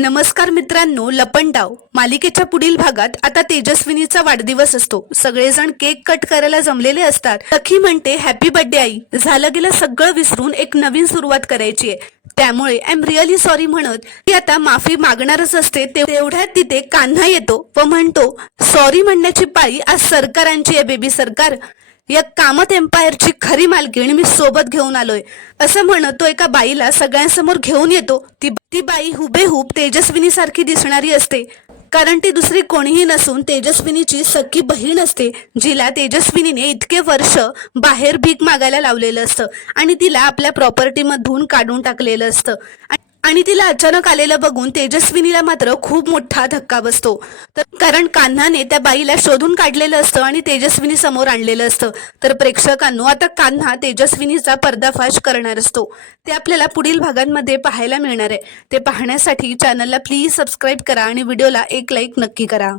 नमस्कार मित्रांनो, लपंडाव मालिकेच्या पुढील भागात आता तेजस्विनीचा वाढदिवस असतो. सगळेजण केक कट करायला जमलेले असतात. सखी म्हणते, हॅपी बर्थडे आई. झालं गेलं सगळं विसरून एक नवीन सुरुवात करायची आहे. त्यामुळे आय एम रिअली सॉरी म्हणत ती आता माफी मागणारच असते. तेवढ्यात तिथे कान्हा येतो व म्हणतो, सॉरी म्हणण्याची पाळी आज सरकारांची आहे बेबी सरकार. या कामत एम्पायरची खरी मालकीण मी सोबत घेऊन आलोय, असं म्हणत तो एका बाईला सगळ्यांसमोर घेऊन येतो. ती बाई हुबेहूब तेजस्विनी सारखी दिसणारी असते, कारण ती दुसरी कोणीही नसून तेजस्विनीची सख्खी बहीण असते, जिला तेजस्विनीने इतके वर्ष बाहेर भीक मागायला लावलेलं असतं आणि तिला आपल्या प्रॉपर्टी मधून काढून टाकलेलं असतं. आणि तिला अचानक आलेलं बघून तेजस्विनीला मात्र खूप मोठा धक्का बसतो. कारण कान्हाने त्या बाईला शोधून काढलेलं असतं आणि तेजस्विनी समोर आणलेलं असतं. तर प्रेक्षकांनो, आता कान्हा तेजस्विनीचा पर्दाफाश करणार असतो. ते आपल्याला पुढील भागांमध्ये पाहायला मिळणार आहे. ते पाहण्यासाठी चॅनलला प्लीज सबस्क्राईब करा आणि व्हिडिओला एक लाईक नक्की करा.